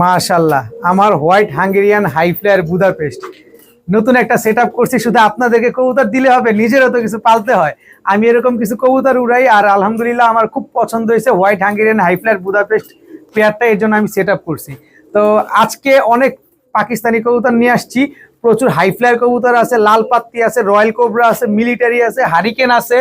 মাশাআল্লাহ, আমার white Hungarian high flyer Budapest নতুন একটা সেটআপ করছি। শুধু আপনাদেরকে কবুতর দিলে হবে, নিজেরও তো কিছু পালতে হয়। আমি এরকম কিছু কবুতর উড়াই, আর আলহামদুলিল্লাহ আমার খুব পছন্দ হয়েছে white Hungarian high flyer Budapest পেয়ারটা, এর জন্য আমি সেটআপ করছি। তো আজকে অনেক পাকিস্তানি কবুতর নিয়ে আসছি, প্রচুর হাই ফ্লায়ার কবুতর আছে, লাল পাত্তি আছে, রয়্যাল কোবরা আছে, মিলিটারি আছে, হারিকেন আছে,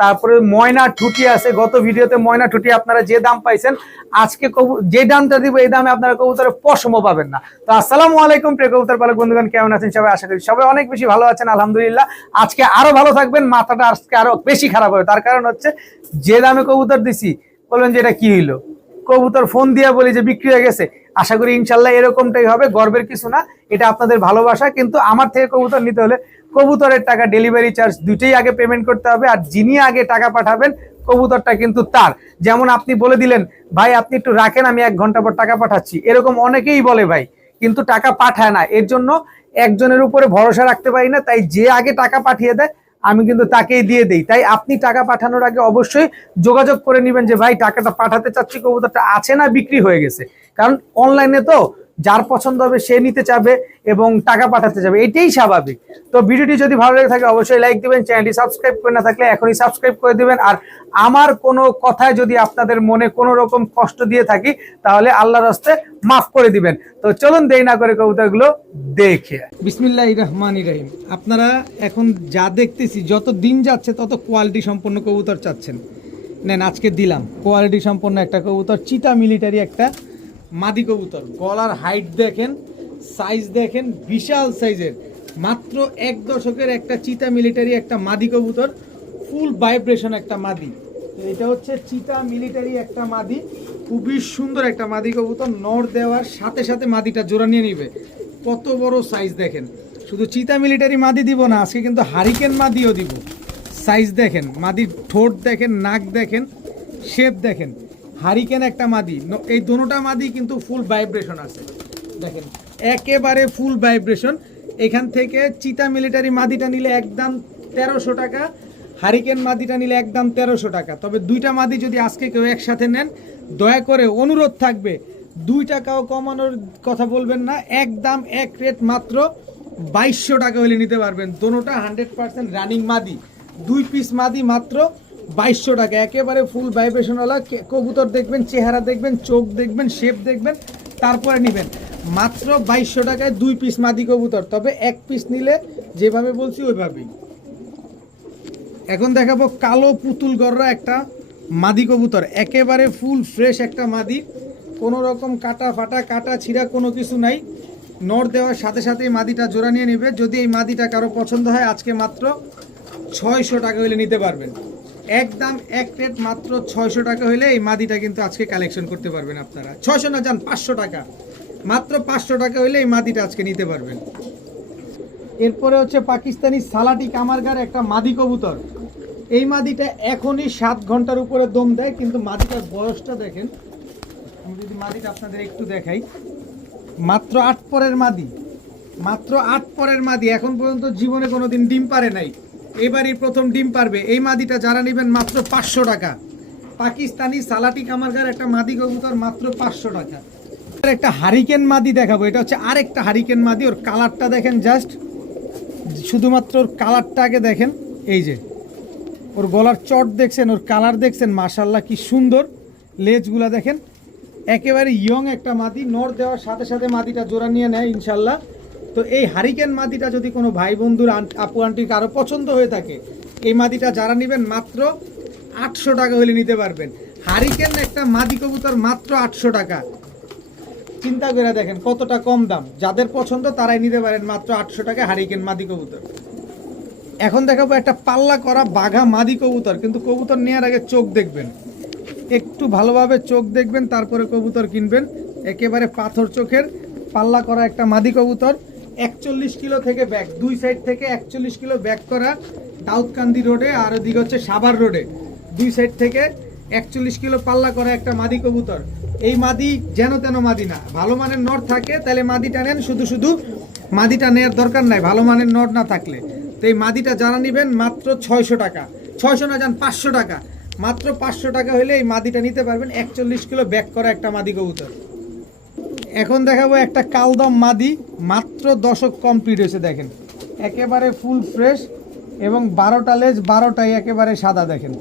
তারপরে ময়না ঠুটি আছে। গত ভিডিওতে ময়না ঠুটি আপনারা যে দাম পাইছেন, আজকে যে দামটা দিব এই দামে আপনারা কবুতরের পশমও পাবেন না। তো আসসালামু আলাইকুম প্রিয় কবুতর পালক বন্ধুগণ, কেমন আছেন সবাই? আশা করি সবাই অনেক বেশি ভালো আছেন আলহামদুলিল্লাহ। আজকে আরো ভালো থাকবেন, মাথাটা আজকে আরো বেশি খারাপ হবে। তার কারণ হচ্ছে যে দামে কবুতর দিছি, বলবেন যে এটা কি হইলো, কবুতর ফোন দিয়ে বলি যে বিক্রি হয়ে গেছে। আশা করি ইনশাল্লাহ এরকমটাই হবে, গর্বের কিছু না, এটা আপনাদের ভালোবাসা। কিন্তু আমার থেকে কবুতর নিতে হলে কবুতরের টাকা, ডেলিভারি চার্জ দুইটাই আগে পেমেন্ট করতে হবে। আর যিনি আগে টাকা পাঠাবেন কবুতরটা কিন্তু তার। যেমন আপনি বলে দিলেন ভাই আপনি একটু রাখেন, আমি 1 ঘন্টা পর টাকা পাঠাচ্ছি, এরকম অনেকেই বলে ভাই, কিন্তু টাকা পাঠায় না। এর জন্য একজনের উপরে ভরসা রাখতে পারি না, তাই যে আগে টাকা পাঠিয়ে দেয় আমি কিন্তু তাকেই দিয়ে দেই। তাই আপনি টাকা পাঠানোর আগে অবশ্যই যোগাযোগ করে নেবেন যে ভাই টাকাটা পাঠাতে চাচ্ছি, কবুতরটা আছে না বিক্রি হয়ে গেছে। কারণ অনলাইনে তো যার পছন্দ হবে সে নিতে চাবে এবং টাকা পাঠাতে যাবে, এটাই স্বাভাবিক। তো ভিডিওটি যদি ভালো লেগে থাকে অবশ্যই লাইক দিবেন, চ্যানেলটি সাবস্ক্রাইব করে না থাকলে এখনই সাবস্ক্রাইব করে দিবেন। আর আমার কোনো কথায় যদি আপনাদের মনে কোনো রকম কষ্ট দিয়ে থাকি তাহলে আল্লাহর রাস্তায় মাফ করে দিবেন। তো চলুন দেরি না করে কবুতরগুলো দেখে। বিসমিল্লাহির রহমানির রহিম। আপনারা এখন যা দেখতেছি, যত দিন যাচ্ছে তত কোয়ালিটি সম্পন্ন কবুতর চাচ্ছেন। নেন আজকে দিলাম কোয়ালিটি সম্পন্ন একটা কবুতর, চিতা মিলিটারি একটা মাদি কবুতর। গলার হাইট দেখেন, সাইজ দেখেন, বিশাল সাইজের। মাত্র 1 দশকের একটা চিতা মিলিটারি একটা মাদি কবুতর, ফুল ভাইব্রেশন একটা মাদি। তো এটা হচ্ছে চিতা মিলিটারি একটা মাদি, খুবই সুন্দর একটা মাদি কবুতর। নর দেওয়ার সাথে সাথে মাদিটা জোড়া নিয়ে নিবে। কত বড় সাইজ দেখেন। শুধু চিতা মিলিটারি মাদি দিব না, আজকে কিন্তু হারিকেন মাদিও দিব। সাইজ দেখেন, মাদির ঠোঁট দেখেন, নাক দেখেন, শেপ দেখেন। হারিকেন একটা মাদি, এই দোনোটা মাদি কিন্তু ফুল ভাইব্রেশন আছে দেখেন, একেবারে ফুল ভাইব্রেশন। এখান থেকে চিতা মিলিটারি মাদিটা নিলে একদম 1300 টাকা, হারিকেন মাদিটা নিলে একদম 1300 টাকা। তবে দুইটা মাদি যদি আজকে কেউ একসাথে নেন, দয়া করে অনুরোধ থাকবে 2 টাকাও কমানোর কথা বলবেন না, একদম এক রেট মাত্র 2200 টাকা হলে নিতে পারবেন। দোনোটা 100% রানিং মাদি, 2 পিস মাদি মাত্র 2200 টাকা। একেবারে ফুল ভাইব্রেশনওয়ালা কবুতর দেখবেন, চেহারা দেখবেন, চোখ দেখবেন, শেপ দেখবেন, তারপরে নেবেন। মাত্র 2200 টাকায় 2 পিস মাদি কবুতর। তবে 1 পিস নিলে যেভাবে বলছি ওইভাবেই। এখন দেখাবো কালো পুতুল গররা একটা মাদি কবুতর, একেবারে ফুল ফ্রেশ একটা মাদি, কোনো রকম কাটা ফাটা, কাটা ছিঁড়া কোনো কিছু নাই। নর দেওয়ার সাথে সাথেই মাদিটা জোড়া নিয়ে নেবে। যদি এই মাদিটা কারো পছন্দ হয় আজকে মাত্র 600 টাকা হলে নিতে পারবেন। একদম এক রেট মাত্র 600 টাকা হলে এই মাদিটা কিন্তু আজকে কালেকশন করতে পারবেন আপনারা। 600 না যান 500 টাকা, মাত্র 500 টাকা হলে এই মাদিটা আজকে নিতে পারবেন। এরপরে হচ্ছে পাকিস্তানি সালাটি কামারগার একটা মাদি কবুতর। এই মাদিটা এখনই 7 ঘন্টার উপরে দম দেয়, কিন্তু মাদিটার বয়সটা দেখেন। আমি যদি মাদিটা আপনাদের একটু দেখাই, মাত্র 8 পরের মাদি, মাত্র 8 পরের মাদি। এখন পর্যন্ত জীবনে কোনোদিন ডিম পারে নাই, এবারই প্রথম ডিম পারবে। এই মাদিটা যারা নেবেন মাত্র 500 টাকা। পাকিস্তানি সালাটি কামারগার একটা মাদি কবুতর, মাত্র 500 টাকা। একটা হারিকেন মাদি দেখাবো, এটা হচ্ছে আরেকটা হারিকেন মাদি। ওর কালারটা দেখেন, জাস্ট শুধুমাত্র ওর কালারটা আগে দেখেন। এই যে ওর গলার চট দেখছেন, ওর কালার দেখছেন, মাশাল্লাহ কি সুন্দর। লেজগুলা দেখেন, একেবারে ইয়ং একটা মাদি। নর দেওয়ার সাথে সাথে মাদিটা জোড়া নিয়ে নেয় ইনশাল্লাহ। তো এই হারিকেন মাদিটা যদি কোনো ভাই বন্ধুর, আপু আন্টির কারো পছন্দ হয়ে থাকে, এই মাদিটা যারা নেবেন মাত্র 800 টাকা হলে নিতে পারবেন। হারিকেন একটা মাদি কবুতর মাত্র 800 টাকা। চিন্তা করে দেখেন কতটা কম দাম। যাদের পছন্দ তারাই নিতে পারেন মাত্র 800 টাকা হারিকেন মাদি কবুতর। এখন দেখাবো একটা পাল্লা করা বাঘা মাদি কবুতর, কিন্তু কবুতর নেওয়ার আগে চোখ দেখবেন, একটু ভালোভাবে চোখ দেখবেন, তারপরে কবুতর কিনবেন। একেবারে পাথর চোখের পাল্লা করা একটা মাদি কবুতর, 41 কিলো থেকে ব্যাক, 2 সাইড থেকে 41 কিলো ব্যাক করা, দাউদকান্দি রোডে আর ওদিকে হচ্ছে সাভার রোডে, 2 সাইড থেকে 41 কিলো পাল্লা করা একটা মাদি কবুতর। এই মাদি যেন তেন মাদি না, ভালো মানের নর থাকে তাহলে মাদিটা নেন, শুধু শুধু মাদিটা নেওয়ার দরকার নাই ভালো মানের নর না থাকলে। তো এই মাদিটা যারা নেবেন মাত্র 600 টাকা, 600 না যান 500 টাকা, মাত্র 500 টাকা হলে এই মাদিটা নিতে পারবেন। 41 কিলো ব্যাক করা একটা মাদি কবুতর। এখন দেখাবো একটা কালদম মাদি, মাত্র দশক কমপ্লিট হয়েছে দেখেন, একেবারে ফুল ফ্রেশ এবং 12টা লেজ 12টাই একেবারে সাদা দেখেন,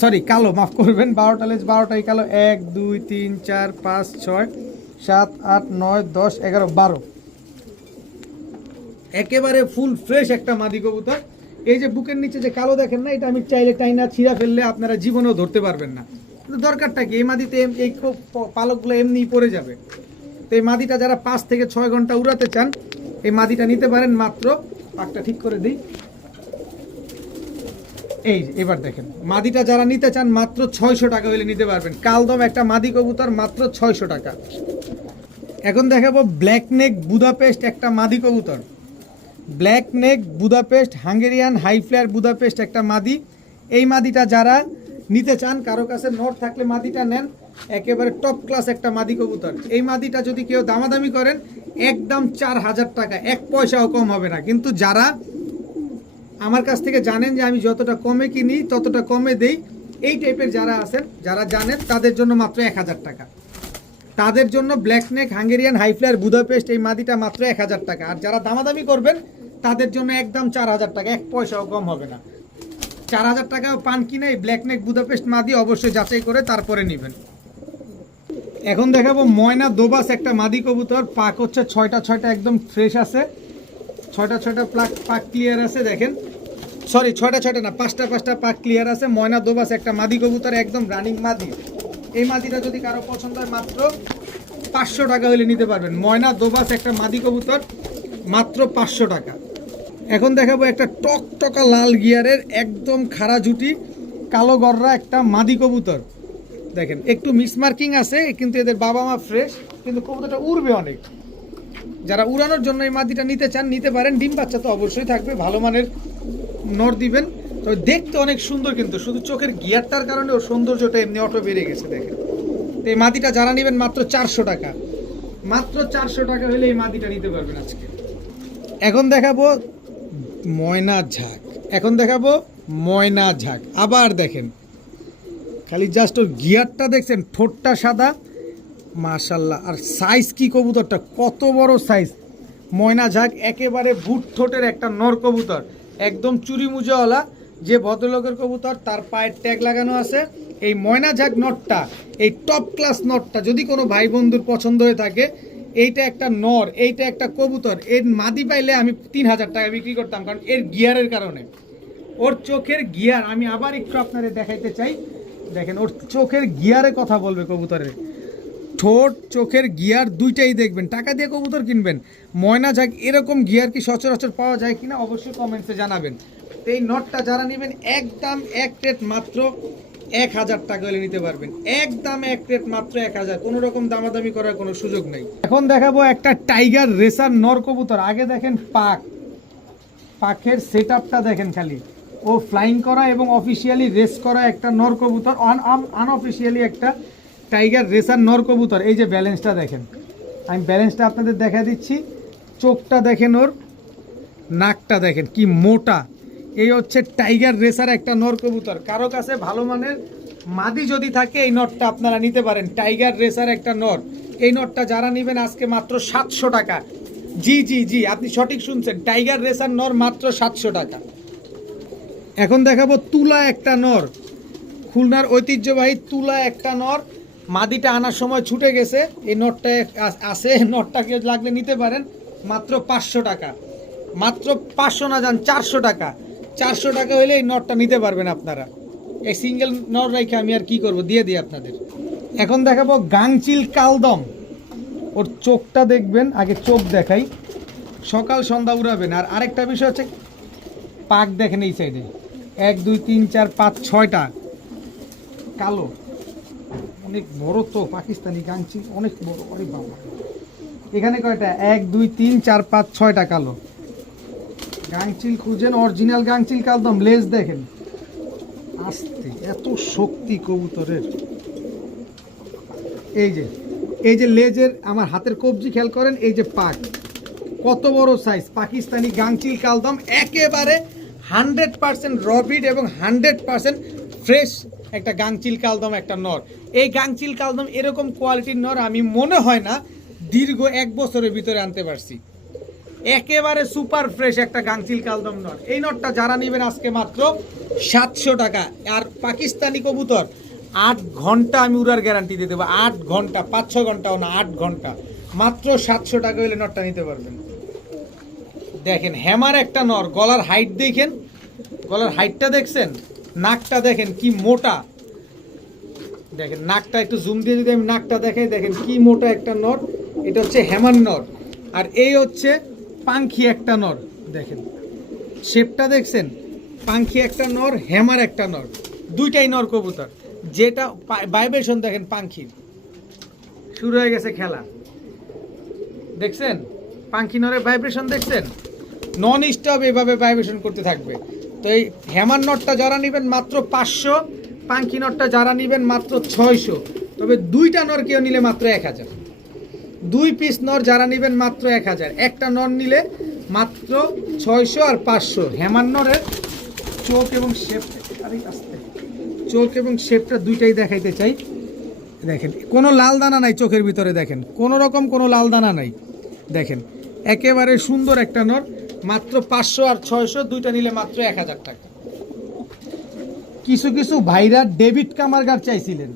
সরি কালো, মাফ করবেন, 12টা লেজ 12টাই কালো। 1 2 3 4 5 6 7 8 9 10 11 12, একেবারে ফুল ফ্রেশ একটা মাদি কবুতর। এই যে বুকের নিচে যে কালো দেখেন না, এটা আমি চাইলে টাইনা ছিঁড়া ফেললে আপনারা জীবনেও ধরতে পারবেন না। কিন্তু দরকারটা কি, এই মাদিতে এই পালকগুলো এমনিই পড়ে যাবে। তো এই মাদিটা যারা 5 থেকে 6 ঘন্টা উড়াতে চান, এই মাদিটা নিতে পারেন মাত্র, পাকটা ঠিক করে দিই, এই এবার দেখেন মাদিটা যারা নিতে চান মাত্র 600 টাকা হলে নিতে পারবেন। কালদম একটা মাদি কবুতর মাত্র 600 টাকা। এখন দেখাবো ব্ল্যাক নেক বুদাপেস্ট একটা মাদি কবুতর, black neck Budapest Hungarian high flyer Budapest একটা মাদি। এই মাদিটা যারা নিতে চান, কারো কাছে নোট থাকলে মাদিটা নেন, একেবারে টপ ক্লাস একটা মাদি কবুতর। এই মাদিটা যদি কেউ দামাদামি করেন, একদম 4000 টাকা, 1 পয়সাও কম হবে না। কিন্তু যারা আমার কাছ থেকে জানেন যে আমি যতটা কমে কিনি ততটা কমে দেই, এই টাইপের যারা আছেন, যারা জানেন, তাদের জন্য মাত্র 1000 টাকা। তাদের জন্য black neck Hungarian high flyer Budapest এই মাদিটা মাত্র 1000 টাকা। আর যারা দামাদামি করবেন তাদের জন্য একদম 4000 টাকা, 1 পয়সাও কম হবে না। 4000 টাকাও পান কিনে এই ব্ল্যাক নেক বুদাপেস্ট মাদি অবশ্যই যাচাই করে তারপরে নেবেন। এখন দেখাবো ময়না দোবাস একটা মাদি কবুতর, পাক হচ্ছে 6টা একদম ফ্রেশ আছে, 6টা পাক ক্লিয়ার আছে দেখেন, সরি 6টা না, 5টা পাক ক্লিয়ার আছে। ময়না দোবাস একটা মাদি কবুতর, একদম রানিং মাদি। এই মাদিটা যদি কারো পছন্দ হয় মাত্র 500 টাকা হলে নিতে পারবেন। ময়না দোবাস একটা মাদি কবুতর মাত্র 500 টাকা। এখন দেখাবো একটা টকটকা লাল গিয়ারের একদম খাড়া জুটি কালো গররা একটা মাদি কবুতর দেখেন, একটু মিসমার্কিং আছে কিন্তু এদের বাবা মা ফ্রেশ, কিন্তু কবুতরটা উড়বে অনেক। যারা উড়ানোর জন্য এই মাদিটা নিতে চান নিতে পারেন। ডিম বাচ্চা তো অবশ্যই থাকবে, ভালো মানের নর দিবেন। তবে দেখতে অনেক সুন্দর, কিন্তু শুধু চোখের গিয়ারটার কারণে ওর সৌন্দর্যটা এমনি অটো বেড়ে গেছে দেখেন। তো এই মাদিটা যারা নেবেন মাত্র 400 টাকা, মাত্র 400 টাকা হলে এই মাদিটা নিতে পারবেন আজকে। এখন দেখাবো ময়না ঝাঁক, এখন দেখাবো ময়না ঝাঁক। আবার দেখেন খালি জাস্ট ওর গিয়ারটা দেখছেন, ঠোঁটটা সাদা, মাশাল্লাহ। আর সাইজ কি কবুতরটা, কত বড় সাইজ। ময়না ঝাঁক একেবারে বুট ঠোঁটের একটা নর কবুতর, একদম চুরি মুজাওয়ালা। যে ভদ্রলোকের কবুতর তার পায়ের ট্যাগ লাগানো আছে। এই ময়না ঝাঁক নটটা, এই টপ ক্লাস নটটা যদি কোনো ভাই বন্ধুর পছন্দ হয়ে থাকে, এইটা একটা নর, এইটা একটা কবুতর, এর মাদি পাইলে আমি 3000 টাকা বিক্রি করতাম, কারণ এর গিয়ারের কারণে। ওর চোখের গিয়ার আমি আবার একটু আপনাদের দেখাইতে চাই, দেখেন ওর চোখের গিয়ারে কথা বলবে কবুতরের। ঠোঁট চোখের গিয়ার দুইটাই দেখবেন। টাকা দিয়ে কবুতর কিনবেন, ময়না ঝাঁক এরকম গিয়ার কি সচরাচর পাওয়া যায় কিনা অবশ্যই কমেন্টসে জানাবেন। তো এই নটটা যারা নেবেন একদম এক রেট মাত্র 1000 টাকা হলে নিতে পারবেন, একদম এক রেট মাত্র 1000, কোনো রকম দামাদামি করার কোনো সুযোগ নেই। এখন দেখাবো একটা টাইগার রেসার নর কবুতর। আগে দেখেন পাখের সেট আপটা দেখেন, খালি ও ফ্লাইং করা এবং অফিসিয়ালি রেস করা একটা নর কবুতর, আনঅফিসিয়ালি একটা টাইগার রেসার নর কবুতর। এই যে ব্যালেন্সটা দেখেন, আমি ব্যালেন্সটা আপনাদের দেখা দিচ্ছি। চোখটা দেখেন, ওর নাকটা দেখেন কি মোটা। এই হচ্ছে টাইগার রেসার একটা নর কবুতর। কারো কাছে ভালো মানের মাদি যদি থাকে এই নটটা আপনারা নিতে পারেন, টাইগার রেসার একটা নর। এই নটটা যারা নেবেন আজকে মাত্র 700 টাকা। জি জি জি, আপনি সঠিক শুনছেন, টাইগার রেসার নর মাত্র 700 টাকা। এখন দেখাবো তুলা একটা নর, খুলনার ঐতিহ্যবাহী তুলা একটা নর। মাদিটা আনার সময় ছুটে গেছে, এই নটটা আছে, নটটাকে লাগলে নিতে পারেন মাত্র 500 টাকা, মাত্র 500 না যান 400 টাকা। 400 টাকা হলে এই নটটা নিতে পারবেন আপনারা। এই সিঙ্গেল নট রেখে আমি আর কি করব, দিয়ে দিই আপনাদের। এখন দেখাবো গাংচিল কালদম। ওর চোখটা দেখবেন, আগে চোখ দেখাই, সকাল সন্ধ্যা উড়াবেন। আর আরেকটা বিষয় হচ্ছে পাক দেখেন এই সাইডে 1 2 3 4 5 6টা কালো, অনেক বড় তো পাকিস্তানি গাংচিল, অনেক বড়। আরে বাবা, এখানে কয়টা 1 2 3 4 5 6টা কালো গাংচিল খুঁজেন, অরিজিনাল গাংচিল কালদম। লেজ দেখেন আস্তে, এত শক্তি কবুতরের। এই যে লেজের আমার হাতের কবজি খেয়াল করেন, এই যে পাক কত বড় সাইজ। পাকিস্তানি গাংচিল কালদম একেবারে 100% রবিড এবং 100% ফ্রেশ একটা গাংচিল কালদম একটা নর। এই গাংচিল কালদম এরকম কোয়ালিটির নর আমি মনে হয় না দীর্ঘ 1 বছরের ভিতরে আনতে পারছি। একেবারে সুপার ফ্রেশ একটা গাংচিল কালদম নর। এই নটটা যারা নেবেন আজকে মাত্র 700 টাকা। আর পাকিস্তানি কবুতর 8 ঘন্টা আমি উড়ার গ্যারান্টি দিয়ে দেবো। 8 ঘন্টা, 5-6 ঘন্টাও না, 8 ঘন্টা, মাত্র 700 টাকা হলে নটটা নিতে পারবেন। দেখেন হ্যামার একটা নর, গলার হাইট দেখেন, গলার হাইটটা দেখছেন, নাকটা দেখেন কি মোটা, দেখেন নাকটা একটু জুম দিয়ে যদি আমি নাকটা দেখাই, দেখেন কি মোটা একটা নর। এটা হচ্ছে হ্যামার নর। আর এই হচ্ছে পাঙ্খি একটা নর, দেখেন শেপটা দেখছেন, পাঙ্খি একটা নর, হ্যামার একটা নর, দুইটাই নর কবুতর। যেটা ভাইব্রেশন দেখেন পাঙ্খির, শুরু হয়ে গেছে খেলা, দেখছেন পাঙ্খি নরের ভাইব্রেশন দেখছেন, নন স্টপ এভাবে ভাইব্রেশন করতে থাকবে। তো এই হ্যামার নটটা যারা নেবেন মাত্র 500, পাঙ্খি নটটা যারা নেবেন মাত্র 600। তবে দুইটা নর কেউ নিলে মাত্র 1000, 2 পিস নর যারা নেবেন মাত্র 1000, একটা নর নিলে মাত্র 600 আর 500। হ্যামার নরের চোখ এবং শেপ, চোখ এবং শেপটা দুইটাই দেখাইতে চাই। দেখেন কোনো লাল দানা নাই চোখের ভিতরে, দেখেন কোনো রকম কোনো লাল দানা নাই, দেখেন একেবারে সুন্দর একটা নর, মাত্র 500 আর 600, দুইটা নিলে মাত্র 1000 টাকা। কিছু কিছু ভাইরা ডেভিড কামারগার চাইছিলেন,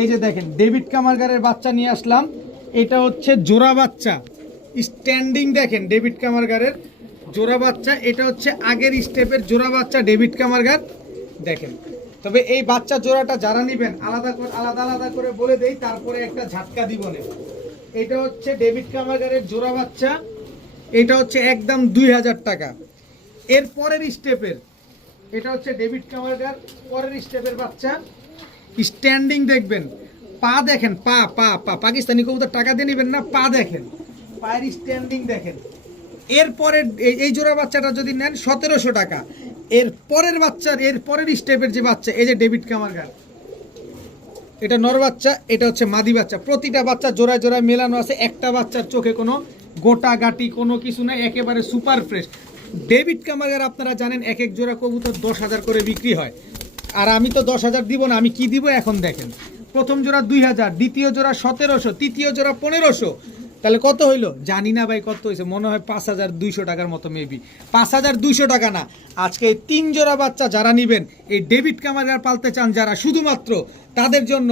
এই যে দেখেন ডেভিড কামারগারের বাচ্চা নিয়ে আসলাম। এটা হচ্ছে জোড়া বাচ্চা, স্ট্যান্ডিং দেখেন ডেভিড কামারগারের জোড়া বাচ্চা। এটা হচ্ছে আগের স্টেপের জোড়া বাচ্চা ডেভিড কামারগার, দেখেন। তবে এই বাচ্চা জোড়াটা যারা নেবেন আলাদা আলাদা করে বলে দেই, তারপরে একটা ঝাটকা দিব না। এটা হচ্ছে ডেভিড কামারগারের জোড়া বাচ্চা, এটা হচ্ছে একদম 2000 টাকা। এর পরের স্টেপের, এটা হচ্ছে ডেভিড কামারগার পরের স্টেপের বাচ্চা। স্ট্যান্ডিং দেখবেন, পা দেখেন, পা পা পা পাকিস্তানি কবুতর টাকা দিয়ে নেবেন না, পা দেখেন, পায়ের স্ট্যান্ডিং দেখেন। এরপরের এই জোড়া বাচ্চাটা যদি নেন 1700 টাকা। এর পরের বাচ্চার, এর পরের স্টেপের যে বাচ্চা, এই যে ডেভিড কামারগার, এটা নর বাচ্চা, এটা হচ্ছে মাদি বাচ্চা। প্রতিটা বাচ্চা জোড়ায় জোড়ায় মেলানো আছে, একটা বাচ্চার চোখে কোনো গোটা গাটি কোনো কিছু নাই, একেবারে সুপার ফ্রেশ। ডেভিড কামারগার আপনারা জানেন এক এক জোড়া কবুতর 10,000 করে বিক্রি হয়, আর আমি তো 10,000 দিব না, আমি কি দিব এখন দেখেন। প্রথম জোড়া 2000, দ্বিতীয় জোড়া 1700, তৃতীয় জোড়া 1500। তাহলে কত হইলো জানি না ভাই, কত হয়েছে মনে হয় 5200 টাকার মতো, মেবি 5200 টাকা না। আজকে এই 3 জোড়া বাচ্চা যারা নেবেন, এই ডেভিড কামারগার পালতে চান যারা, শুধুমাত্র তাদের জন্য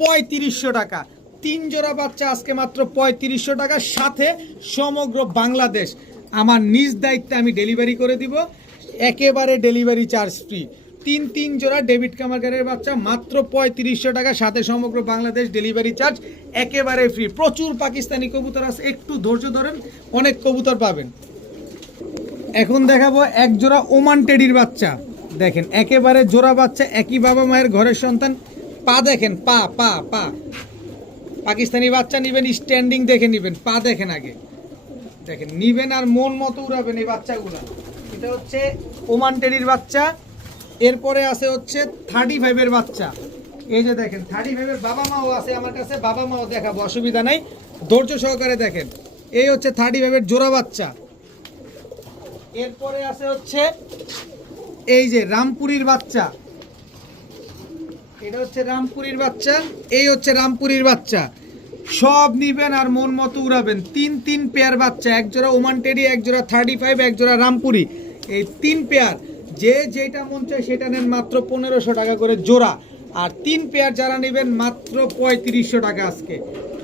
3500 টাকা। 3 জোড়া বাচ্চা আজকে মাত্র 3500 টাকা, সাথে সমগ্র বাংলাদেশ আমার নিজ দায়িত্বে আমি ডেলিভারি করে দিব, একেবারে ডেলিভারি চার্জ ফ্রি। 3 জোড়া ডেভিড কামারগারের বাচ্চা মাত্র 3500 টাকা, সাথে সমগ্র বাংলাদেশ ডেলিভারি চার্জ একেবারে ফ্রি। প্রচুর পাকিস্তানি কবুতর আছে, একটু ধৈর্য ধরেন, অনেক কবুতর পাবেন। এখন দেখাবো এক জোড়া ওমান টেডির বাচ্চা, দেখেন একেবারে জোড়া বাচ্চা, একই বাবা মায়ের ঘরের সন্তান। পা দেখেন, পা পা পা পাকিস্তানি বাচ্চা নিবেন স্ট্যান্ডিং দেখে নিবেন, পা দেখেন আগে, দেখেন নিবেন আর মন মতো উড়াবেন এই বাচ্চাগুলা। এটা হচ্ছে ওমান টেডির বাচ্চা। এরপরে আছে হচ্ছে 35-এর বাচ্চা, এই যে দেখেন 35-এর বাবা মাও আছে আমার কাছে, বাবা মাও দেখাবো, অসুবিধা নাই, ধৈর্য সহকারে দেখেন। এই হচ্ছে 35-এর জোড়া বাচ্চা। এরপরে আছে হচ্ছে এই যে রামপুরীর বাচ্চা, এটা হচ্ছে রামপুরীর বাচ্চা, এই হচ্ছে রামপুরীর বাচ্চা। সব নিবেন আর মন মতো উড়াবেন। 3 পেয়ার বাচ্চা, এক জোড়া ওমান টেডি, এক জোড়া 35, এক জোড়া রামপুরি, এই 3 পেয়ার। যে যেটা মন চায় সেটা নেন মাত্র 1500 টাকা করে জোড়া। আর 3 পেয়ার যারা নেবেন মাত্র 3500 টাকা আজকে।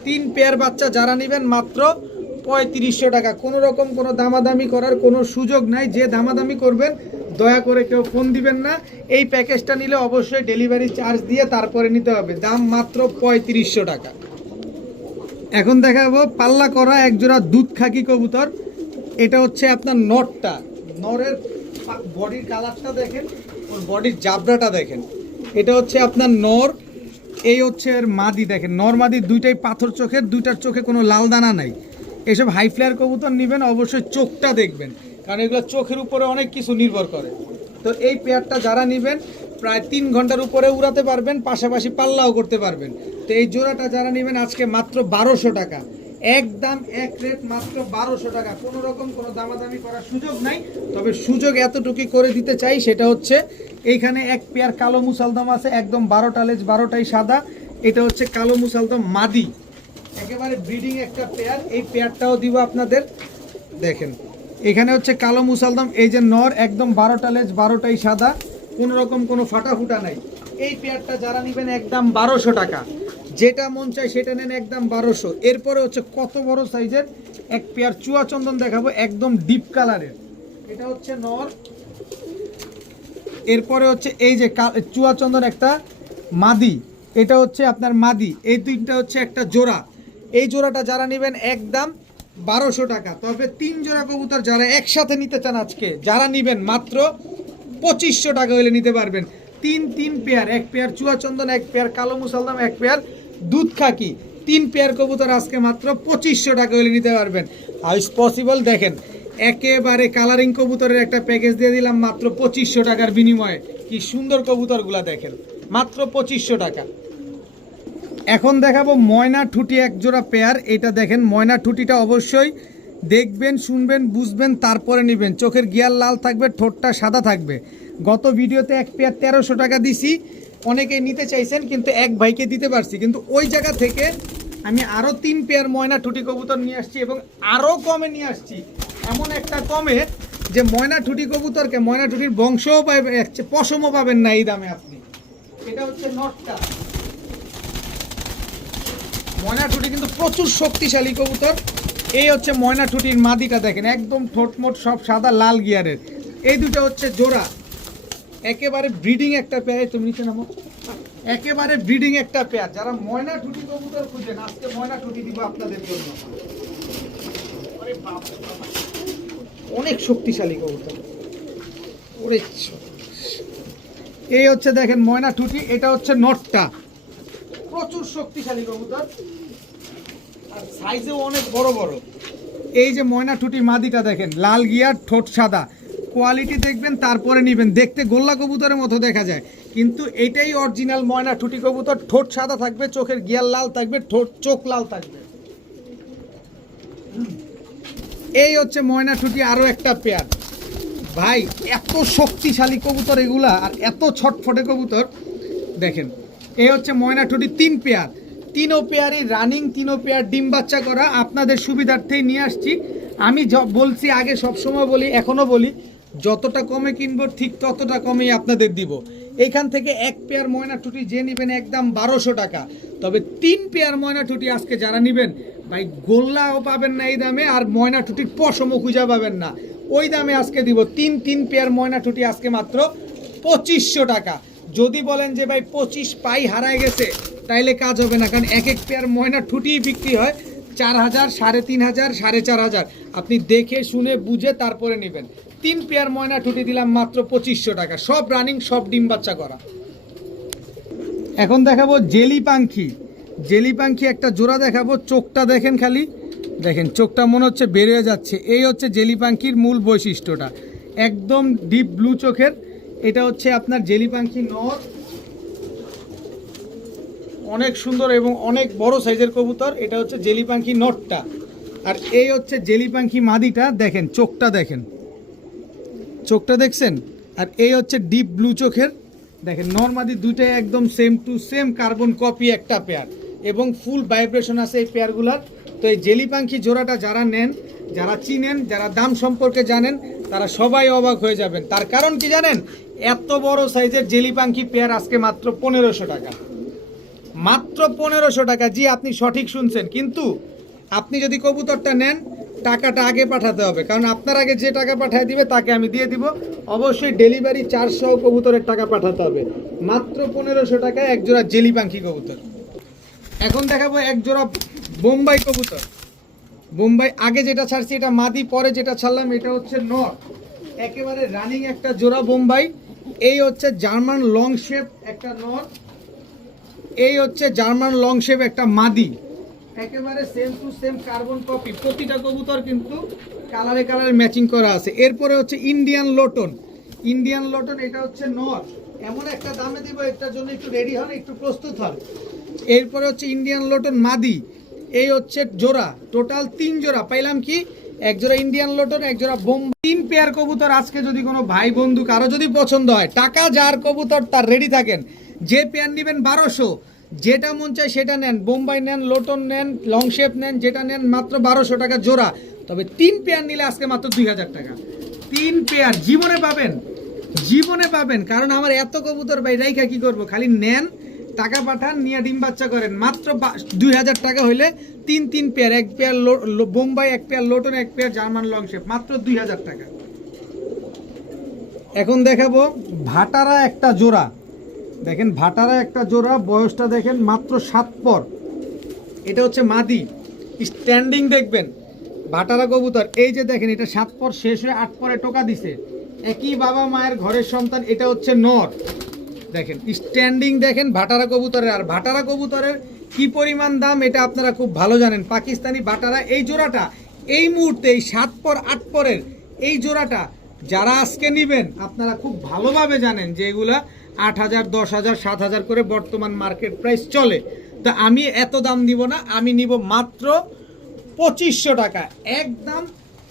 3 পেয়ার বাচ্চা যারা নেবেন মাত্র 3500 টাকা। কোনো রকম কোনো দামাদামি করার কোনো সুযোগ নাই, যে দামাদামি করবেন দয়া করে কেউ ফোন দিবেন না। এই প্যাকেজটা নিলে অবশ্যই ডেলিভারি চার্জ দিয়ে তারপরে নিতে হবে, দাম মাত্র 3500 টাকা। এখন দেখাবো পাল্লা করা এক জোড়া দুধ খাকি কবুতর। এটা হচ্ছে আপনার নরটা, নরের বডির কালারটা দেখেন, ওর বডির জাবরাটা দেখেন। এটা হচ্ছে আপনার নর, এই হচ্ছে এর মাদি, দেখেন নর মাদি দুইটাই পাথর চোখের, দুইটার চোখে কোনো লাল দানা নাই। এসব হাই ফ্লায়ার কবুতর নেবেন অবশ্যই চোখটা দেখবেন, কারণ এগুলো চোখের উপরে অনেক কিছু নির্ভর করে। তো এই পেয়ারটা যারা নেবেন প্রায় 3 ঘন্টার উপরে উড়াতে পারবেন, পাশাপাশি পাল্লাও করতে পারবেন। তো এই জোড়াটা যারা নেবেন আজকে মাত্র 1200 টাকা, একদম এক রেট মাত্র 1200 টাকা। কোনো রকম কোনো দামাদামি করার সুযোগ নাই, তবে সুযোগ এতটুকুই করে দিতে চাই, সেটা হচ্ছে এইখানে এক পেয়ার কালো মুসালদম আছে, একদম 12টা লেজ 12টাই সাদা। এটা হচ্ছে কালো মুসালদম মাদি, একেবারে ব্রিডিং একটা পেয়ার, এই পেয়ারটাও দিব আপনাদের। দেখেন এখানে হচ্ছে কালো মুসালদম, এই যে নর একদম 12টা লেজ, 12টাই সাদা, কোনো রকম কোনো ফাটা ফুটা নাই। এই পেয়ারটা যারা নেবেন একদম 1200 টাকা, যেটা মন চায় সেটা নেন একদম 1200। এরপরে হচ্ছে কত বড় সাইজের এক পেয়ার চুয়া চন্দন দেখাবো, একদম ডিপ কালারের, এটা হচ্ছে নর। এরপরে হচ্ছে এই যে চুয়া চন্দন একটা মাদি, এটা হচ্ছে আপনার মাদি, এই দুইটা হচ্ছে একটা জোড়া। এই জোড়াটা যারা নেবেন একদম 1200 টাকা। তবে 3 জোড়া কবুতর যারা একসাথে নিতে চান আজকে, যারা নেবেন মাত্র 2500 টাকা হলে নিতে পারবেন। তিন পেয়ার, এক পেয়ার চুয়া চন্দন, এক পেয়ার কালো মুসালদম, এক পেয়ার দুধ খাকি, 3 পেয়ার কবুতর আজকে মাত্র 2500 টাকা হলে নিতে পারবেন। হাউ ইজ পসিবল দেখেন, একেবারে কালারিং কবুতরের একটা প্যাকেজ দিয়ে দিলাম মাত্র 2500 টাকার বিনিময়ে। কি সুন্দর কবুতরগুলা দেখেন, মাত্র 2500 টাকা। এখন দেখাবো ময়না ঠুটি এক জোড়া পেয়ার। এটা দেখেন ময়না ঠুটিটা অবশ্যই দেখবেন, শুনবেন, বুঝবেন, তারপরে নেবেন। চোখের গিয়ার লাল থাকবে, ঠোঁটটা সাদা থাকবে। গত ভিডিওতে এক পেয়ার 1300 টাকা দিছি, অনেকেই নিতে চাইছেন কিন্তু এক ভাইকে দিতে পারছি, কিন্তু ওই জায়গা থেকে আমি আরও 3 পেয়ার ময়না ঠুটি কবুতর নিয়ে আসছি এবং আরও কমে নিয়ে আসছি। এমন একটা কমে যে ময়না ঠুটি কবুতরকে ময়না ঠুটির বংশও পাবেন, পশমও পাবেন না এই দামে আপনি। এটা হচ্ছে নটটা। ময়না ঠুটি কিন্তু প্রচুর শক্তিশালী কবুতর। এই হচ্ছে ময়না ঠুটির মাদিটা দেখেন, একদম ঠোঁটমোট সব সাদা লাল গিয়ারের। এই দুটো হচ্ছে জোড়া, একেবারে ব্রিডিং একটা পেয়ার। তুমি নিচে নামো, একেবারে ব্রিডিং একটা পেয়ার। যারা ময়না ঠুটি কবুতর খুঁজেন আজকে ময়না ঠুটি দিব আপনাদের জন্য। অনেক শক্তিশালী কবুতর। এই হচ্ছে দেখেন ময়না ঠুটি, এটা হচ্ছে নটটা, প্রচুর শক্তিশালী কবুতর আর সাইজেও অনেক বড় বড়। এই যে ময়না ঠুটি মাদিটা দেখেন, লাল গিয়ার, ঠোঁট সাদা, কোয়ালিটি দেখবেন তারপরে নেবেন। দেখতে গোল্লা কবুতরের মতো দেখা যায় কিন্তু এটাই অরিজিনাল ময়না ঠুটি কবুতর। ঠোঁট সাদা থাকবে, চোখের গিয়ার লাল থাকবে, চোখ লাল থাকবে। এই হচ্ছে ময়না ঠুটি আরও একটা পেয়ার। ভাই এত শক্তিশালী কবুতর এগুলা, আর এত ছটফটে কবুতর দেখেন। এই হচ্ছে ময়না ঠুটি 3 পেয়ার, 3 পেয়ারই রানিং, 3 পেয়ার ডিম বাচ্চা করা। আপনাদের সুবিধার্থেই নিয়ে আসছি। আমি বলছি আগে, সবসময় বলি, এখনও বলি, যতটা কমে কিনবো ঠিক ততটা কমেই আপনাদের দিব। এইখান থেকে এক পেয়ার ময়না ঠুটি যে নেবেন একদম 1200 টাকা। তবে 3 পেয়ার ময়না ঠুটি আজকে যারা নেবেন ভাই, গোল্লাও পাবেন না এই দামে, আর ময়না ঠুটির পশমও খুঁজে পাবেন না ওই দামে আজকে দিব। 3 পেয়ার ময়না ঠুটি আজকে মাত্র 2500 টাকা। যদি বলেন যে ভাই 25 পাই হারায় গেছে, তাইলে কাজ হবে না, কারণ এক পেয়ার ময়না ঠুটি বিক্রি হয় 4000, 3500, 4500। আপনি দেখে শুনে বুঝে তারপরে নেবেন। 3 পেয়ার ময়না ঠুটি দিলাম মাত্র 2500 টাকা, সব রানিং, সব ডিম বাচ্চা করা। এখন দেখাবো জেলি পাখি। জেলি পাখি একটা জোড়া দেখাবো। চোখটা দেখেন, খালি দেখেন চোখটা মনে হচ্ছে বেরিয়ে যাচ্ছে। এই হচ্ছে জেলি পাখির মূল বৈশিষ্ট্যটা, একদম ডিপ ব্লু চোখের। এটা হচ্ছে আপনার জেলি পাখি নর, অনেক সুন্দর এবং অনেক বড় সাইজের কবুতর। এটা হচ্ছে জেলি পাখি নটটা, আর এই হচ্ছে জেলি পাখি মাদিটা। দেখেন চোখটা, দেখেন চোখটা দেখছেন। আর এই হচ্ছে ডিপ ব্লু চোখের। দেখেন নর মাদি দুইটাই একদম same to same carbon copy একটা পেয়ার, এবং ফুল ভাইব্রেশন আছে এই পেয়ারগুলার। তো এই জেলি পাখি জোড়াটা যারা নেন, যারা চিনেন, যারা দাম সম্পর্কে জানেন, তারা সবাই অবাক হয়ে যাবেন। তার কারণ কি জানেন? এত বড় সাইজের জেলি পাখি পেয়ার আজকে মাত্র 1500 টাকা, মাত্র 1500 টাকা। জি, আপনি সঠিক শুনছেন, কিন্তু আপনি যদি কবুতরটা নেন টাকাটা আগে পাঠাতে হবে, কারণ আপনার আগে যে টাকা পাঠিয়ে দিবে তাকে আমি দিয়ে দিব। অবশ্যই ডেলিভারি চার্জ সহ কবুতরের টাকা পাঠাতে হবে। মাত্র 1500 টাকায় এক জোড়া জেলি পাখি কবুতর। এখন দেখাবো এক জোড়া বোম্বাই কবুতর। বোম্বাই আগে যেটা ছাড়ছি এটা মাদি, পরে যেটা ছাড়লাম এটা হচ্ছে নর। একেবারে রানিং একটা জোড়া বোম্বাই। এই হচ্ছে জার্মান লং শেপ একটা নর, এই হচ্ছে জার্মান লং শেপ একটা মাদি। একেবারে same to same carbon copy, প্রতিটা কবুতর কিন্তু কালারে কালারে ম্যাচিং করা আছে। এরপরে হচ্ছে ইন্ডিয়ান লোটন। ইন্ডিয়ান লোটন এটা হচ্ছে নর। এমন একটা দামে দিব, এটার জন্য একটু রেডি হন, একটু প্রস্তুত হন। এরপরে হচ্ছে ইন্ডিয়ান লোটন মাদি। এই হচ্ছে জোড়া, টোটাল 3 জোড়া পাইলাম। কি এক জোড়া ইন্ডিয়ান লোটন, এক জোড়া বোম্বাই। 3 পেয়ার কবুতর আজকে যদি কোনো ভাই বন্ধু কারো যদি পছন্দ হয়, টাকা যার কবুতর তার রেডি থাকেন। যে পেয়ার নেবেন 1200, যেটা মন চায় সেটা নেন, বোম্বাই নেন, লোটন নেন, লং শেপ নেন, যেটা নেন মাত্র 1200 টাকা জোড়া। তবে 3 পেয়ার নিলে আজকে মাত্র 2000 টাকা। 3 পেয়ার জীবনে পাবেন, জীবনে পাবেন। কারণ আমার এত কবুতর ভাই রাইখা কি করব, খালি নেন, টাকা পাঠান, নিয়ে ডিম বাচ্চা করেন। মাত্র 2000 টাকা হইলে 3 pair, 1 pair Bombay, 1 pair lotion, 1 pair German long shape, মাত্র 2000 টাকা। এখন দেখাবো ভাটারা একটা জোড়া। দেখেন ভাটারা একটা জোড়া, বয়সটা দেখেন মাত্র 7 পর। এটা হচ্ছে মাদি, স্ট্যান্ডিং দেখবেন ভাটারা কবুতর। এই যে দেখেন এটা 7 পর শেষ হয়ে 8 পরে টোকা দিছে, একই বাবা মায়ের ঘরের সন্তান। এটা হচ্ছে নর, দেখেন স্ট্যান্ডিং দেখেন ভাটারা কবুতরের। আর ভাটারা কবুতরের কি পরিমাণ দাম এটা আপনারা খুব ভালো জানেন। পাকিস্তানি ভাটারা এই জোড়াটা এই মুহূর্তে এই 7 পর 8 পরের এই জোড়াটা যারা আজকে নেবেন আপনারা খুব ভালোভাবে জানেন যে এগুলা 8000, 10000, 7000 করে বর্তমান মার্কেট প্রাইস চলে। তা আমি এত দাম দিব না, আমি নিব মাত্র 2500 টাকা, একদম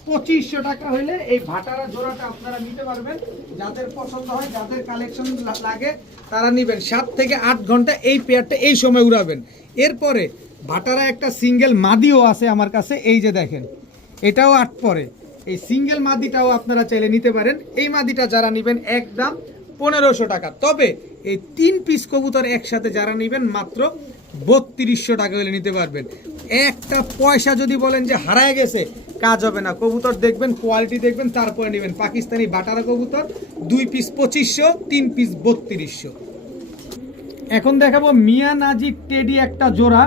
2500 টাকা হইলে এই ভাটারা জোড়াটা আপনারা নিতে পারবেন। যাদের পছন্দ হয়, যাদের কালেকশন লাগে তারা নেবেন। 7 থেকে 8 ঘন্টা এই পেয়ারটা এই সময় উড়াবেন। এরপরে ভাটারা একটা সিঙ্গেল মাদিও আছে আমার কাছে, এই যে দেখেন এটাও 8 পরে। এই সিঙ্গেল মাদিটাও আপনারা চাইলে নিতে পারেন। এই মাদিটা যারা নেবেন একদম 1500 টাকা। তবে এই 3 পিস কবুতর একসাথে যারা নেবেন মাত্র 3200 টাকা হলে নিতে পারবেন। একটা পয়সা যদি বলেন যে হারায় গেছে, কাজ হবে না। কবুতর দেখবেন, কোয়ালিটি দেখবেন, তারপরে নেবেন। পাকিস্তানি বাটারা কবুতর 2 পিস 2500, 3 পিস 3200। এখন দেখাবো মিয়া নাজি টেডি একটা জোড়া,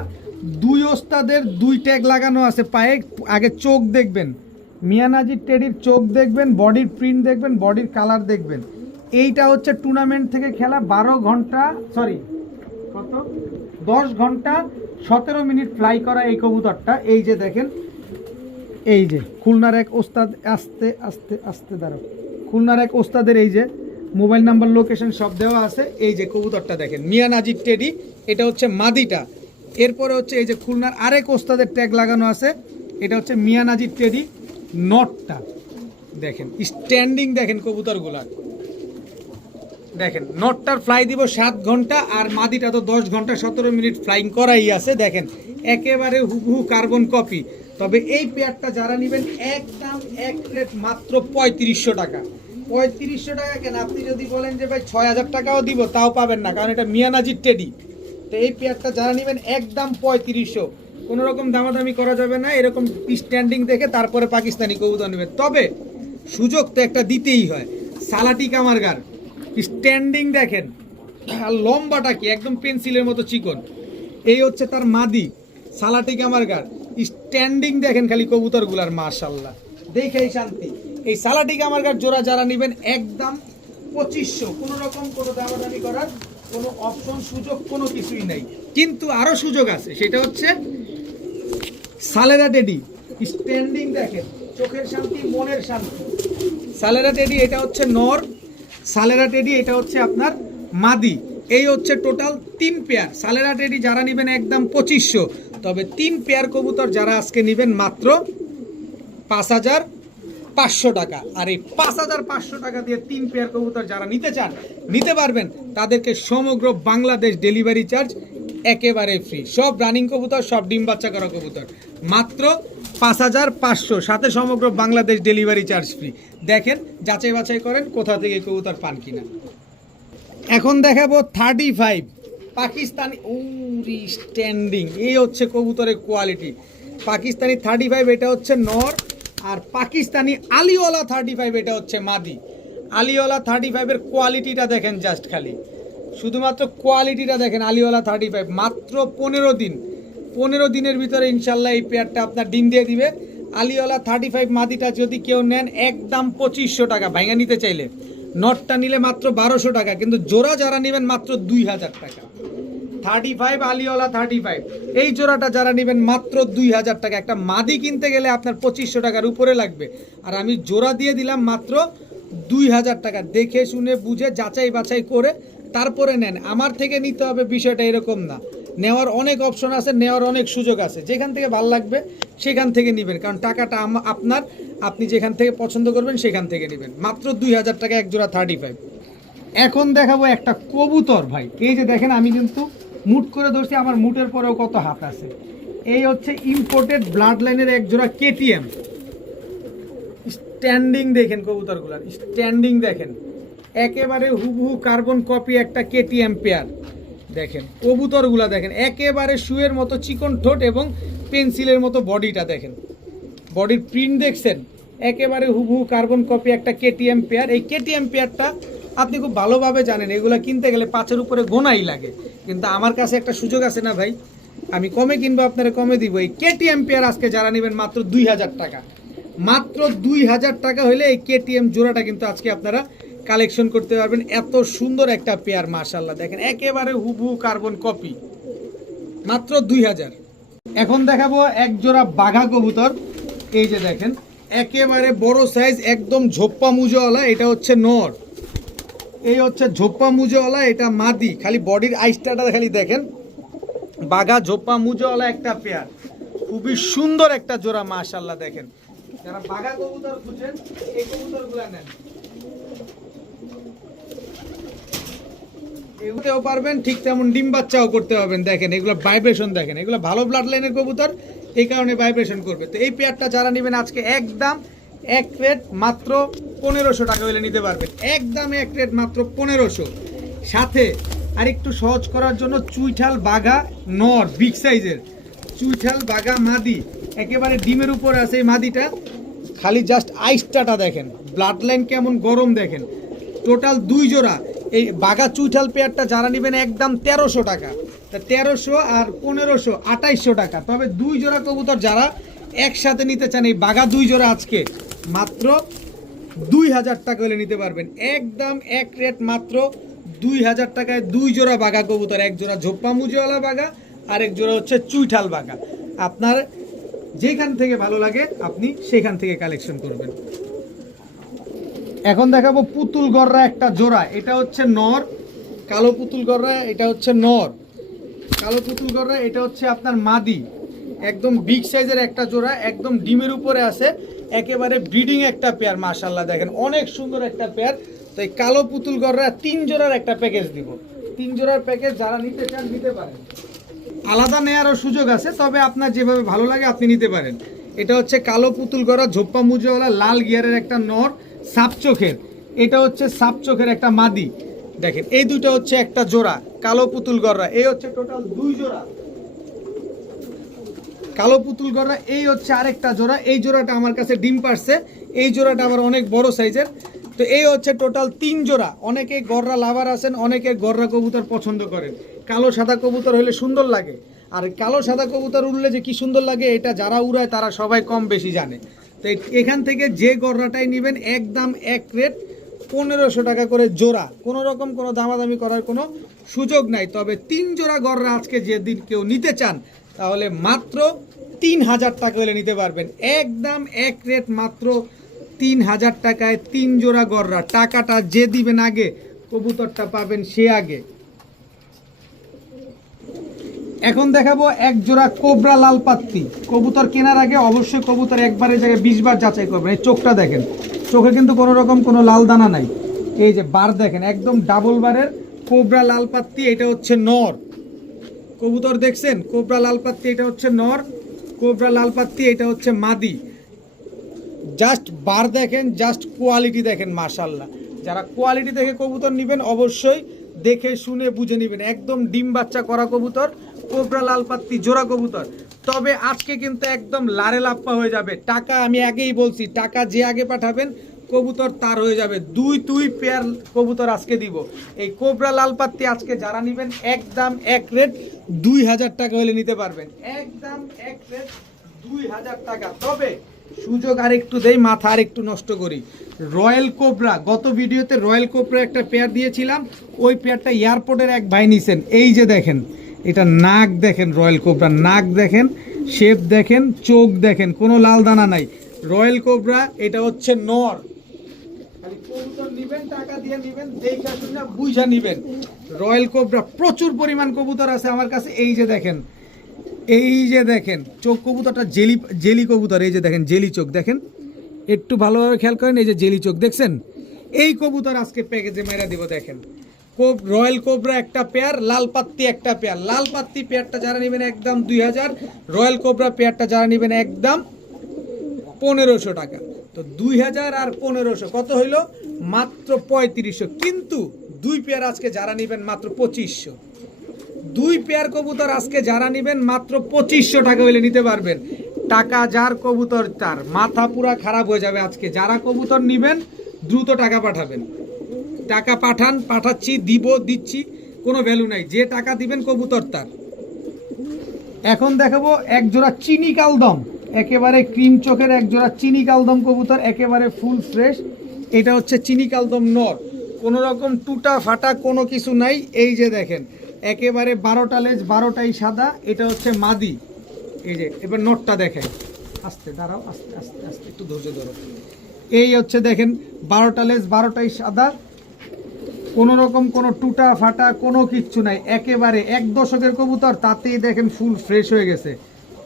2 ওস্তাদের 2 ট্যাগ লাগানো আছে পায়ে। আগে চোখ দেখবেন, মিয়া নাজি টেডির চোখ দেখবেন, বডির প্রিন্ট দেখবেন, বডির কালার দেখবেন। এইটা হচ্ছে টুর্নামেন্ট থেকে খেলা 12 ঘন্টা, সরি কত 10 ঘন্টা 17 মিনিট ফ্লাই করা এই কবুতরটা। এই যে দেখেন, এই যে খুলনার এক ওস্তাদ, আস্তে আস্তে আস্তে দাঁড়ো, খুলনার এক ওস্তাদের এই যে মোবাইল নাম্বার, লোকেশন সব দেওয়া আছে। এই যে কবুতরটা দেখেন মিয়া নাজির টেডি, এটা হচ্ছে মাদিটা। এরপরে হচ্ছে এই যে খুলনার আরেক ওস্তাদের ট্যাগ লাগানো আছে, এটা হচ্ছে মিয়া নাজির টেডি নটটা। দেখেন স্ট্যান্ডিং দেখেন কবুতরগুলা, দেখেন নটটার ফ্লাই দিব 7 ঘন্টা, আর মাদিটা তো 10 ঘন্টা 17 মিনিট ফ্লাইং করাই আছে। দেখেন একেবারে হুবহু কার্বন কপি। তবে এই পেয়ারটা যারা নেবেন একদম এক প্লেট মাত্র 3500 টাকা। 3500 টাকা কেন, আপনি যদি বলেন যে ভাই 6000 টাকাও দিব তাও পাবেন না, কারণ এটা মিয়া নাজির টেডি। তো এই পেয়ারটা যারা নেবেন একদম 3500, কোনো রকম দামাদামি করা যাবে না। এরকম স্ট্যান্ডিং দেখে তারপরে পাকিস্তানি কবুতর নেবেন। তবে সুযোগ তো একটা দিতেই হয়। সালাটি কামারগার স্ট্যান্ডিং দেখেন, আর লম্বাটা কি একদম পেন্সিলের মতো চিকন। এই হচ্ছে তার মাদি সালাটি কামারগার, স্ট্যান্ডিং দেখেন খালি কবুতরগুলার, মাশাআল্লাহ দেখেই শান্তি। এই সালাটি কামারগার জোড়া যারা নেবেন একদম 2500, কোনো রকম কোনো দামাদামি করার কোনো অপশন, সুযোগ কোনো কিছুই নাই। কিন্তু আরো সুযোগ আছে, সেটা হচ্ছে সালেরা টেডি। স্ট্যান্ডিং দেখেন, চোখের শান্তি, মনের শান্তি। সালেরা টেডি এটা হচ্ছে নর, সালেরা টেডি এটা হচ্ছে আপনার মাদি। এই হচ্ছে টোটাল 3 পেয়ার। সালেরা টেডি যারা নেবেন একদম 2500। তবে 3 পেয়ার কবুতর যারা আজকে নেবেন মাত্র 5500 টাকা। আর এই 5500 টাকা দিয়ে 3 পেয়ার কবুতর যারা নিতে চান নিতে পারবেন। তাদেরকে সমগ্র বাংলাদেশ ডেলিভারি চার্জ একেবারে ফ্রি। সব রানিং কবুতর, সব ডিম বাচ্চা করা কবুতর মাত্র 5500, সাথে সমগ্র বাংলাদেশ ডেলিভারি চার্জ ফ্রি। দেখেন যাচাই বাছাই করেন কোথা থেকে কবুতর পান কিনা। এখন দেখাবো 35 পাকিস্তানি উরি স্ট্যান্ডিং। এই হচ্ছে কবুতরের কোয়ালিটি। পাকিস্তানি 35 এটা হচ্ছে নর, আর পাকিস্তানি আলিওয়ালা 35 এটা হচ্ছে মাদি। আলিওয়ালা 35 এর কোয়ালিটিটা দেখেন, জাস্ট খালি শুধুমাত্র কোয়ালিটিটা দেখেন। আলিওয়ালা 35 মাত্র 15 দিনের ভিতরে ইনশাল্লাহ এই পেয়ারটা আপনার ডিম দিয়ে দিবে। আলিওয়ালা 35 মাদিটা যদি কেউ নেন একদম 2500 টাকা ভাঙা নিতে চাইলে। নটটা নিলে মাত্র 1200 টাকা, কিন্তু জোড়া যারা নেবেন মাত্র 2000 টাকা। 35 আলিওয়ালা 35 এই জোড়াটা যারা নেবেন মাত্র 2000 টাকা। একটা মাদি কিনতে গেলে আপনার 2500 টাকার উপরে লাগবে, আর আমি জোড়া দিয়ে দিলাম মাত্র 2000 টাকা। দেখে শুনে বুঝে যাচাই বাছাই করে তারপরে নেন। আমার থেকে নিতে হবে বিষয়টা এরকম না। নেওয়ার অনেক অপশন আছে, নেওয়ার অনেক সুযোগ আছে। যেখান থেকে ভালো লাগবে সেখান থেকে নেবেন, কারণ টাকাটা আপনার, আপনি যেখান থেকে পছন্দ করবেন সেখান থেকে নেবেন। মাত্র 2000 টাকা এক জোড়া 35। এখন দেখাবো একটা কবুতর ভাই। এই যে দেখেন, আমি কিন্তু মুট করে ধরছি, আমার মুটের পরেও কত হাত আছে। এই হচ্ছে ইম্পোর্টেড ব্লাড লাইনের এক জোড়া কেটিএম। স্ট্যান্ডিং দেখেন কবুতরগুলার, স্ট্যান্ডিং দেখেন, একেবারে হুবহু কার্বন কপি একটা কেটিএম পেয়ার। দেখেন কবুতরগুলা দেখেন, একেবারে শুয়ের মতো চিকন ঠোঁট এবং পেন্সিলের মতো বডিটা দেখেন, বডির প্রিন্ট দেখছেন, একেবারে হুবহু কার্বন কপি একটা কেটিএম পেয়ার। এই কেটিএম পেয়ারটা আপনি খুব ভালোভাবে জানেন, এগুলা কিনতে গেলে 5-এর উপরে গোনাই লাগে, কিন্তু আমার কাছে একটা সুযোগ আছে না ভাই, আমি কমে কিনবো, আপনারা কমে দিব। এই কেটিএম পেয়ার আজকে যারা নেবেন মাত্র 2000 টাকা, মাত্র 2000 টাকা হলে এই কেটিএম জোড়াটা কিন্তু আজকে আপনারা কালেকশন করতে পারবেন। এত সুন্দর একটা পেয়ার, মাশাআল্লাহ দেখেন, একেবারে হুবহু কার্বন কপি, মাত্র 2000। এখন দেখাবো এক জোড়া বাঘা কবুতর। এই যে দেখেন, একেবারে বড় সাইজ, একদম ঝোপ্পা মুজোওয়ালা, এটা হচ্ছে নর, এই হচ্ছে ঝোপ্পা মুজোওয়ালা, এটা মাদি। খালি বডির আইসটাটা খালি দেখেন, বাঘা ঝোপ্পা মুজোওয়ালা একটা পেয়ার, খুবই সুন্দর একটা জোড়া, মাশাআল্লাহ দেখেন। যারা বাঘা কবুতর খুঁজেন এই কবুতরগুলো নেন, এগুলোও পারবেন, ঠিক তেমন ডিম বাচ্চাও করতে পারবেন। দেখেন এগুলো ভাইব্রেশন দেখেন, এগুলো ভালো ব্লাড লাইনের কবুতর, এই কারণে ভাইব্রেশন করবে। তো এই পেয়ারটা যারা নেবেন আজকে একদম এক রেট মাত্র 1500 টাকা হলে নিতে পারবেন, একদম এক রেট মাত্র 1500। সাথে আর একটু সহজ করার জন্য চুইঠাল বাঘা নর, বিগ সাইজের চুইঠাল বাঘা মাদি, একেবারে ডিমের উপর আছে এই মাদিটা। খালি জাস্ট আইসটাটা দেখেন, ব্লাড লাইন কেমন গরম দেখেন। টোটাল 2 জোড়া এই বাঘা চুইঠাল পেয়ারটা যারা নেবেন একদম 1300 টাকা, তা 1300 আর 1500 2800 টাকা। তবে 2 জোড়া কবুতর যারা একসাথে নিতে চান, এই বাঘা 2 জোড়া আজকে মাত্র 2000 টাকা হলে নিতে পারবেন, একদম এক রেট মাত্র 2000 টাকায় 2 জোড়া বাঘা কবুতর, এক জোড়া ঝোপ্পা মুজোওয়ালা বাঘা আর এক জোড়া হচ্ছে চুইঠাল বাঘা। আপনার যেখান থেকে ভালো লাগে আপনি সেখান থেকে কালেকশন করবেন। এখন দেখাবো পুতুল গররা একটা জোড়া, এটা হচ্ছে নর, কালো পুতুল গররা, এটা হচ্ছে নর, কালো পুতুল গররা, এটা হচ্ছে আপনার মাদি। একদম বিগ সাইজের একটা জোড়া, একদম ডিমের উপরে আছে, একেবারে ব্রিডিং একটা পেয়ার, মাশাআল্লাহ দেখেন, অনেক সুন্দর একটা পেয়ার। তো এই কালো পুতুল গররা 3 জোড়ার একটা প্যাকেজ দিব, 3 জোড়ার প্যাকেজ যারা নিতে চান নিতে পারেন, আলাদা নেওয়ারও সুযোগ আছে, তবে আপনার যেভাবে ভালো লাগে আপনি নিতে পারেন। এটা হচ্ছে কালো পুতুল গড়া ঝোপ্পা মুজোওয়ালা লাল গিয়ারের একটা নর, সাপ চোখের, এটা হচ্ছে সাপ চোখের একটা মাদি। দেখেন এই দুইটা হচ্ছে একটা জোড়া কালো পুতুল গড়া, এই হচ্ছে টোটাল 2 জোড়া কালো পুতুল গড়া, এই হচ্ছে আরেকটা জোড়া, এই জোড়াটা আমার কাছে ডিম পারছে, এই জোড়াটা আবার অনেক বড় সাইজের। তো এই হচ্ছে টোটাল 3 জোড়া। অনেকে গররা লাভার আছেন, অনেকে গররা কবুতর পছন্দ করেন, কালো সাদা কবুতর হলে সুন্দর লাগে, আর কালো সাদা কবুতর উড়লে যে কি সুন্দর লাগে এটা যারা উড়ায় তারা সবাই কম বেশি জানে। তো এখান থেকে যে গররাটাই নেবেন একদম এক রেট 1500 টাকা করে জোড়া, কোনো রকম কোনো দামাদামি করার কোনো সুযোগ নাই। তবে 3 জোড়া গররা আজকে যেদিন কেউ নিতে চান তাহলে মাত্র 3000 টাকা হলে নিতে পারবেন, একদম এক রেট মাত্র 3000 টাকায় 3 জোড়া গররা। টাকাটা যে দিবেন আগে কবুতরটা পাবেন সে আগে। এখন দেখাবো এক জোড়া কোবরা লাল পাত্তি। কবুতর কেনার আগে অবশ্যই কবুতর একবারে জায়গায় 20 বার যাচাই করবেন। এই চোখটা দেখেন, চোখে কিন্তু কোনো রকম কোনো লাল দানা নাই, এই যে বার দেখেন একদম ডাবল বারের কোবরা লাল পাত্তি, এটা হচ্ছে নর কবুতর দেখছেন, কোবরা লাল পাত্তি এটা হচ্ছে নর, কোবরা লাল পাত্তি এটা হচ্ছে মাদি। জাস্ট বার দেখেন, জাস্ট কোয়ালিটি দেখেন, মাশাআল্লাহ। যারা কোয়ালিটি দেখে কবুতর নেবেন অবশ্যই দেখে শুনে বুঝে নেবেন, একদম ডিম বাচ্চা করা কবুতর, কোবরা লাল পাত্তি জোড়া কবুতর। তবে আজকে কিন্তু একদম লারে লাপ্পা হয়ে যাবে, টাকা আমি আগেই বলছি, টাকা যে আগে পাঠাবেন কবুতর তার হয়ে যাবে। 2 পেয়ার কবুতর আজকে দিব। এই কোবরা লাল পাত্তি আজকে যারা নেবেন একদম এক রেট 2000 টাকা হলে নিতে পারবেন, একদম এক রেট 2000 টাকা। তবে সুযোগ আরেকটু দেই, মাথা আরেকটু নষ্ট করি। রয়্যাল কোবরা, গত ভিডিওতে রয়্যাল কোবরা একটা পেয়ার দিয়েছিলাম, ওই পেয়ারটা এয়ারপোর্টের এক ভাই নিছেন। এই যে দেখেন, এটা নাক দেখেন, রয়্যাল কোবরা নাক দেখেন, শেপ দেখেন, চোখ দেখেন, কোনো লাল দানা নাই। রয়্যাল কোবরা এটা হচ্ছে নর, খালি কবুতর নিবেন, টাকা দিয়ে নিবেন, দেখা শুনে বুঝা নিবেন। রয়্যাল কোবরা প্রচুর পরিমাণ কবুতর আছে আমার কাছে। এই যে দেখেন, এই যে দেখেন চোখ, কবুতরটা জেলি জেলি কবুতর, এই যে দেখেন জেলি চোখ দেখেন, একটু ভালোভাবে খেয়াল করেন, এই যে জেলি চোখ দেখছেন। এই কবুতর আজকে প্যাকেজে মেরা দিব। দেখেন রয়্যাল কোবরা একটা পেয়ার, লাল পাত্তি একটা পেয়ার। লাল পাত্তি পেয়ারটা যারা নেবেন একদম 2000, রয়্যাল কোবরা পেয়ারটা যারা নেবেন একদম 1500 টাকা। তো 2000 আর 1500 কত হইল? মাত্র 3500। কিন্তু দুই পেয়ার আজকে যারা নেবেন মাত্র 2500। দুই পেয়ার কবুতর আজকে যারা নেবেন মাত্র 2500 টাকা হইলে নিতে পারবেন। টাকা যার কবুতর তার, মাথা পুরা খারাপ হয়ে যাবে আজকে। যারা কবুতর নেবেন দ্রুত টাকা পাঠাবেন। টাকা পাঠান, পাঠাচ্ছি, দিচ্ছি, কোনো ভ্যালু নাই। যে টাকা দিবেন কবুতর তার। এখন দেখাবো এক জোড়া চিনি কালদম, একেবারে ক্রিম চোখের এক জোড়া চিনি কালদম কবুতর, একেবারে ফুল ফ্রেশ। এটা হচ্ছে চিনি কালদম নর, কোনো রকম টুটা ফাটা কোনো কিছু নাই। এই যে দেখেন একেবারে 12টা লেজ, 12টাই সাদা। এটা হচ্ছে মাদি। এই যে এবার নটটা দেখেন, আস্তে দাঁড়াও, আস্তে আস্তে আস্তে, একটু ধৈর্য ধরো। এই হচ্ছে দেখেন 12টা লেজ, 12টাই সাদা, কোনো রকম কোনো টুটা ফাটা কোনো কিচ্ছু নাই। একেবারে 1 দশকের কবুতর, তাতেই দেখেন ফুল ফ্রেশ হয়ে গেছে।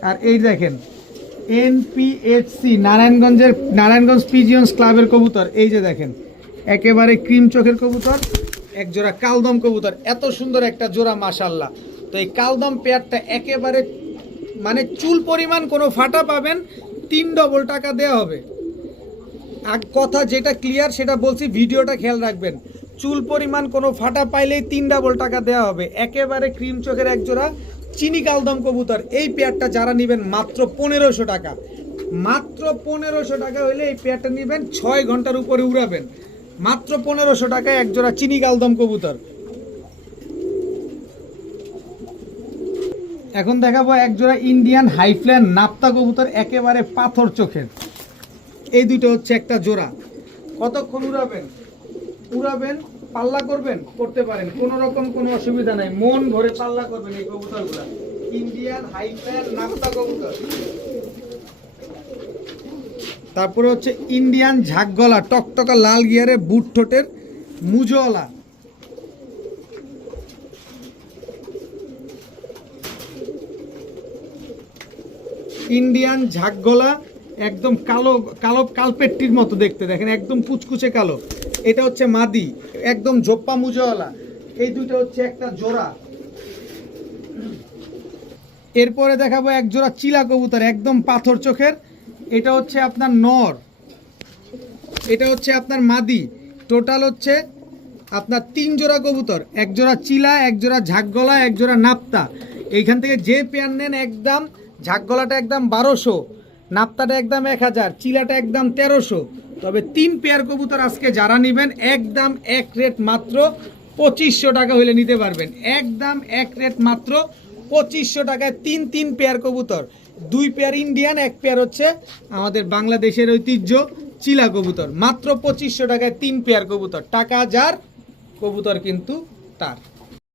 আর এই দেখেন এনপিএইচসি নারায়ণগঞ্জ পিজিয়ন্স ক্লাবের কবুতর। এই যে দেখেন একেবারে ক্রিম চোখের কবুতর, এক জোড়া কালদম কবুতর, এত সুন্দর একটা জোড়া মাশাআল্লাহ। তো এই কালদম পেয়ারটা একেবারে মানে চুল পরিমাণ কোনো ফাটা পাবেন, 3 ডবল টাকা দেওয়া হবে। আর কথা যেটা ক্লিয়ার সেটা বলছি, ভিডিওটা খেয়াল রাখবেন। চুল পরিমাণ কোনো ফাটা পাইলেই 3 ডবল টাকা দেওয়া হবে। একেবারে ক্রিম চোখের এক জোড়া চিনি কালদম কবুতর। এই পেয়ারটা যারা নেবেন মাত্র 1500 টাকা। মাত্র 1500 টাকা হলে এই পেয়ারটা নেবেন, 6 ঘন্টার উপরে উড়াবেন। মাত্র 1500 টাকায় এক জোড়া চিনি কালদম কবুতর। এখন দেখাবো এক জোড়া ইন্ডিয়ান হাইফ্ল্যান নাপ্তা কবুতর, একেবারে পাথর চোখের। এই দুটো হচ্ছে একটা জোড়া। কতক্ষণ উড়াবেন, পাল্লা করতে পারেন, কোনো রকম কোনো অসুবিধা নাই। মন ভরে পাল্লা করবেন এই কবুতরগুলা। ইন্ডিয়ান হাইফ্ল্যান নাপ্তা কবুতর। তারপরে হচ্ছে ইন্ডিয়ান ঝাঁকগলা, টকটকা লাল গিয়ারে বুট ঠোঁটের মুজওয়ালা। ইন্ডিয়ান ঝাঁকগলা, একদম কালো কালো কালপেট্টির মতো দেখতে, দেখেন একদম কুচকুচে কালো। এটা হচ্ছে মাদি, একদম ঝোপ্পা মুজওয়ালা। এই দুটো হচ্ছে একটা জোড়া। এরপরে দেখাবো এক জোড়া চিলা কবুতর, একদম পাথর চোখের। এটা হচ্ছে আপনার নর, এটা হচ্ছে আপনার মাদি। টোটাল হচ্ছে আপনার 3 জোড়া কবুতর, এক জোড়া চিলা, এক জোড়া ঝাঁকগলা, এক জোড়া নাপ্তা। এইখান থেকে যে পেয়ার নেন একদম, ঝাঁকগলাটা একদম 1200, নাপ্তাটা একদম 1000, চিলাটা একদম 1300। তবে 3 পেয়ার কবুতর আজকে যারা নেবেন একদম এক রেট মাত্র 2500 টাকা হলে নিতে পারবেন। একদম এক রেট মাত্র 2500 টাকায় 3 পেয়ার কবুতর। 2 পেয়ার ইন্ডিয়ান, 1 পেয়ার হচ্ছে আমাদের বাংলাদেশের ঐতিহ্য চিলা কবুতর। মাত্র 2500 টাকায় 3 পেয়ার কবুতর। টাকা যার, কবুতর কিন্তু তার।